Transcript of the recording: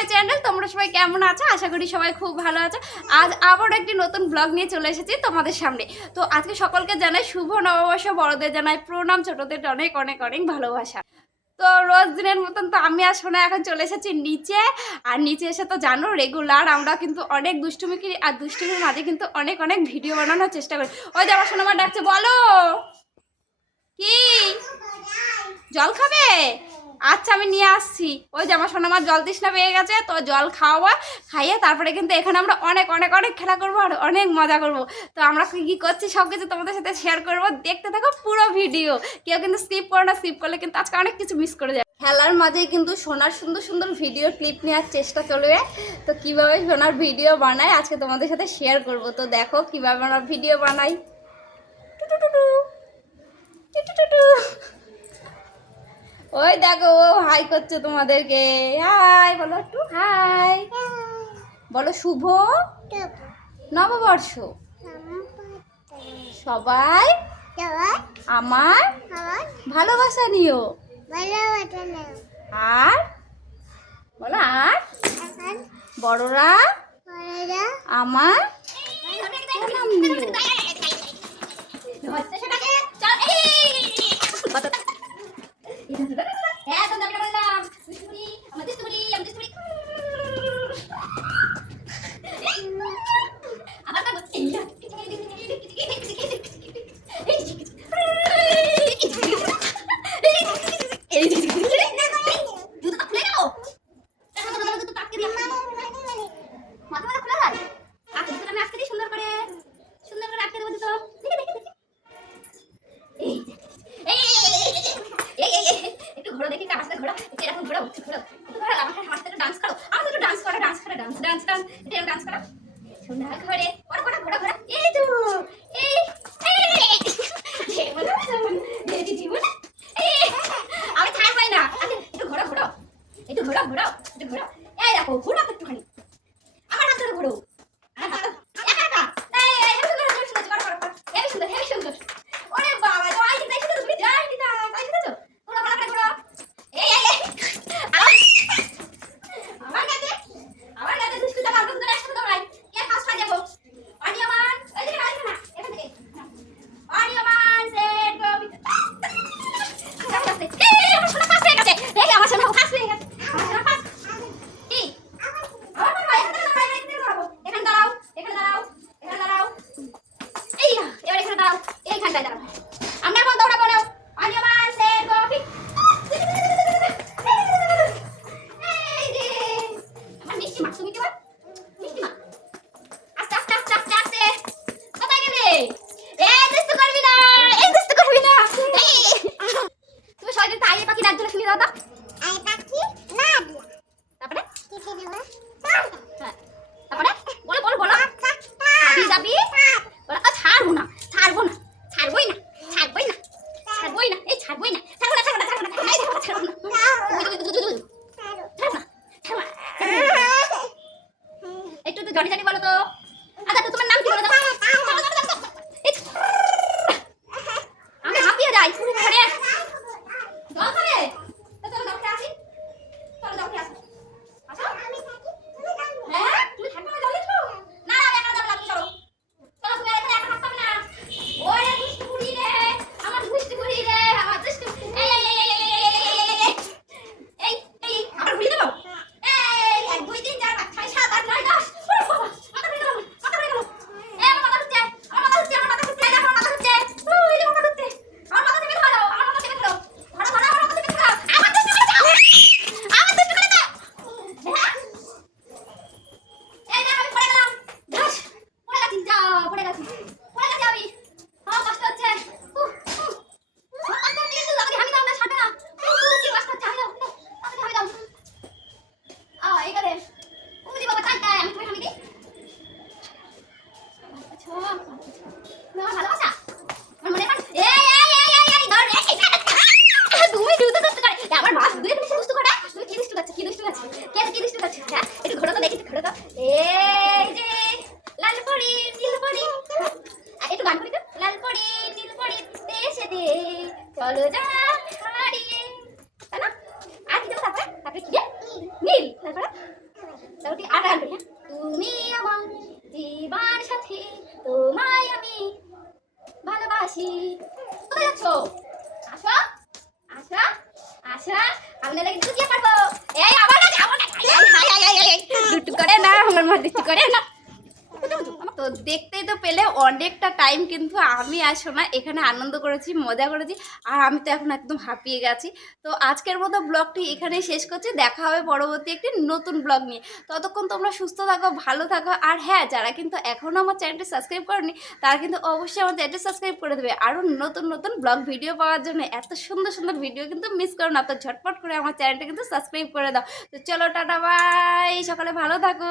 My channel. তোমরা সবাই কেমন আছো? আশা করি সবাই খুব ভালো আছো। আজ আবার একটি নতুন ব্লগ নিয়ে চলে এসেছি তোমাদের সামনে। তো আজকে সকলকে জানাই শুভ নববর্ষ, বড়দের জানাই প্রণাম, ছোটদের অনেক অনেক অনেক ভালোবাসা। তো রোজ দিনের মতন তো আমি আর সোনা এখন চলে এসেছি নিচে। আর নিচে এসে তো জানো রেগুলার আমরা কিন্তু অনেক দুষ্টুমি করি, আর দুষ্টুমির মাঝে কিন্তু অনেক অনেক ভিডিও বানানোর চেষ্টা করি। ওই যে আমার সোনা মা ডাকছে, বলো কি জল খাবে? আচ্ছা আমি নিয়ে আসছি। ওই যে আমার সোনামার জল তৃষ্ণা পেয়ে গেছে, তো জল খাওয়া খাইয়ে তারপরে কিন্তু এখানে আমরা অনেক অনেক অনেক খেলা করবো আর অনেক মজা করব। তো আমরা কী কী করছি সব কিছু তোমাদের সাথে শেয়ার করবো, দেখতে থাকো পুরো ভিডিও। কেউ কিন্তু স্কিপ করো না, স্কিপ করলে কিন্তু আজকে অনেক কিছু মিস করে যায়। খেলার মাঝেই কিন্তু সোনার সুন্দর সুন্দর ভিডিও ক্লিপ নেওয়ার চেষ্টা চলবে। তো কীভাবে সোনার ভিডিও বানায় আজকে তোমাদের সাথে শেয়ার করব। তো দেখো কীভাবে আমরা ভিডিও বানাই। ওই দেখো ও হাই করছে তোমাদেরকে। হাই বলো একটু, হাই বলো। শুভ নববর্ষ সবাই আমার ভালোবাসা নিও। আর বলো, আর বড়রা আমার প্রণাম নিও। জনি জনি বলো তো। আচ্ছা তো তোমার নাম কি বলো তো? আমি হাঁপিয়ে যাই। আরে জল খাবে? তো চলো জল খেয়ে আসি। চলো জল খেয়ে আসি। আসো। হ্যাঁ তুমি থাকবে না জল দিচ্ছো? না না একা যাবে না, তুমি চলো। চলো তুমি এখানে একা থাকতে হবে না। ওরে দুষ্টু বুড়ি রে, আমার দুষ্টু বুড়ি রে, আমার দুষ্টু। এই এই এই এই এই এই এই আমার বুড়ি দেবো। এই 1 2 3 4 5 6 7 8 9 10। পাখি তোমায় আমি ভালোবাসি। কোথায় যাচ্ছ? আসো আসো আসো, আমি না লাগে দিয়ে পারবো। এই আমার কাছে আমার কাছে দুটু করে না, আমার মধ্যে করে না। তো দেখতেই তো পেলে অনেকটা টাইম কিন্তু আমি আসো না এখানে আনন্দ করেছি, মজা করেছি, আর আমি তো এখন একদম হাঁপিয়ে গেছি। তো আজকের মতো ব্লগটি এখানেই শেষ করছি, দেখা হবে পরবর্তী একটি নতুন ব্লগ নিয়ে। ততক্ষণ তোমরা সুস্থ থাকো, ভালো থাকো, আর হ্যাঁ, যারা কিন্তু এখনও আমার চ্যানেলটি সাবস্ক্রাইব করেনি তারা কিন্তু অবশ্যই আমার চ্যানেলটি সাবস্ক্রাইব করে দেবে। আরও নতুন নতুন ব্লগ ভিডিও পাওয়ার জন্য, এত সুন্দর সুন্দর ভিডিও কিন্তু মিস করো না, তো ঝটপট করে আমার চ্যানেলটা কিন্তু সাবস্ক্রাইব করে দাও। তো চলো টাটা বাই, সকালে ভালো থাকো।